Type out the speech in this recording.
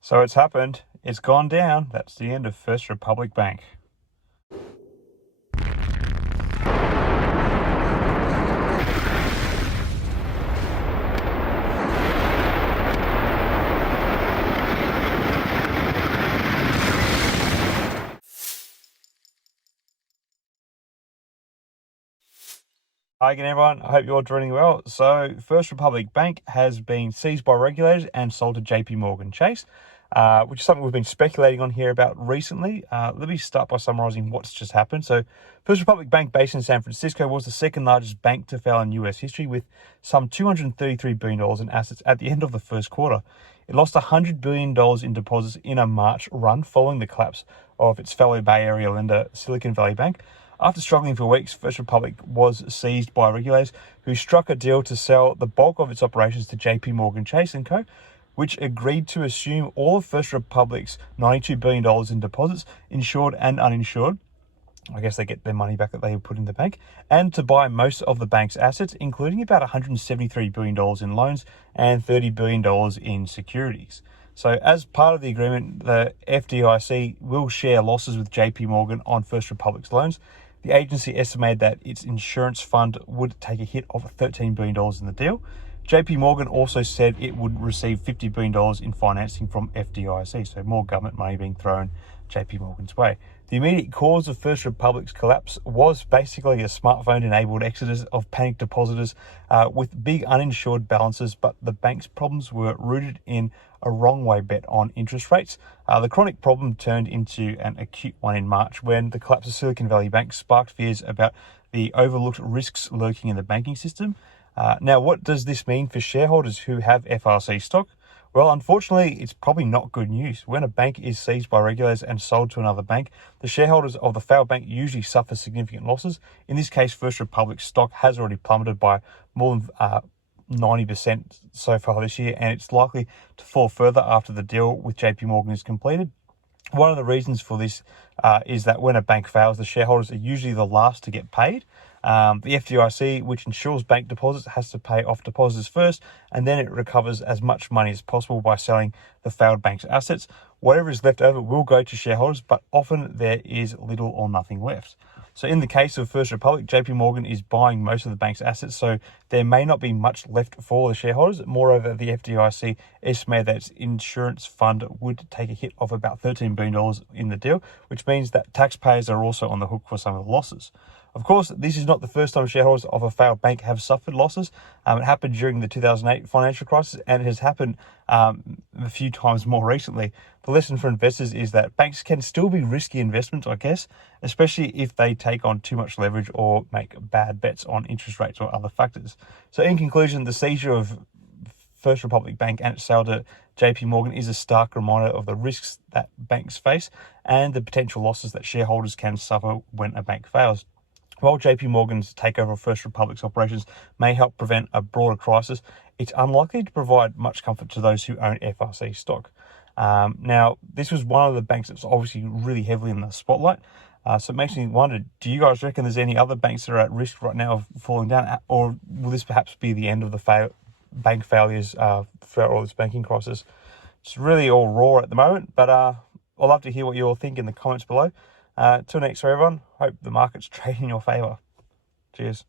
So it's happened. It's gone down. That's the end of First Republic Bank. Hi again, everyone. I hope you're all doing well. So, First Republic Bank has been seized by regulators and sold to JPMorgan Chase, which is something we've been speculating on here about recently. Let me start by summarising what's just happened. So, First Republic Bank, based in San Francisco, was the second largest bank to fail in US history, with some $233 billion in assets at the end of the first quarter. It lost $100 billion in deposits in a March run following the collapse of its fellow Bay Area lender, Silicon Valley Bank. After struggling for weeks, First Republic was seized by regulators who struck a deal to sell the bulk of its operations to JPMorgan Chase & Co., which agreed to assume all of First Republic's $92 billion in deposits, insured and uninsured. I guess they get their money back that they put in the bank, and to buy most of the bank's assets, including about $173 billion in loans and $30 billion in securities. So as part of the agreement, the FDIC will share losses with JPMorgan on First Republic's loans. The agency estimated that its insurance fund would take a hit of $13 billion in the deal. JPMorgan also said it would receive $50 billion in financing from FDIC, so more government money being thrown JPMorgan's way. The immediate cause of First Republic's collapse was basically a smartphone-enabled exodus of panicked depositors with big uninsured balances, but the bank's problems were rooted in a wrong way bet on interest rates. The chronic problem turned into an acute one in March when the collapse of Silicon Valley Bank sparked fears about the overlooked risks lurking in the banking system. Now, what does this mean for shareholders who have FRC stock? Well, unfortunately, it's probably not good news. When a bank is seized by regulators and sold to another bank, the shareholders of the failed bank usually suffer significant losses. In this case, First Republic's stock has already plummeted by more than 90% so far this year, and it's likely to fall further after the deal with JPMorgan is completed. One of the reasons for this is that when a bank fails, the shareholders are usually the last to get paid. The FDIC, which insures bank deposits, has to pay off depositors first, and then it recovers as much money as possible by selling the failed bank's assets. Whatever is left over will go to shareholders, but often there is little or nothing left. So in the case of First Republic, JPMorgan is buying most of the bank's assets, so there may not be much left for the shareholders. Moreover, the FDIC estimated that its insurance fund would take a hit of about $13 billion in the deal, which means that taxpayers are also on the hook for some of the losses. Of course, this is not the first time shareholders of a failed bank have suffered losses. It happened during the 2008 financial crisis, and it has happened a few times more recently. The lesson for investors is that banks can still be risky investments, I guess, especially if they take on too much leverage or make bad bets on interest rates or other factors. So in conclusion, the seizure of First Republic Bank and its sale to JPMorgan is a stark reminder of the risks that banks face and the potential losses that shareholders can suffer when a bank fails. While JPMorgan's takeover of First Republic's operations may help prevent a broader crisis, it's unlikely to provide much comfort to those who own FRC stock. Now, this was one of the banks that's obviously really heavily in the spotlight. So it makes me wonder, do you guys reckon there's any other banks that are at risk right now of falling down? Or will this perhaps be the end of the bank failures throughout all this banking crisis? It's really all raw at the moment, but I'd love to hear what you all think in the comments below. Till next time, everyone, hope the market's trading in your favour. Cheers.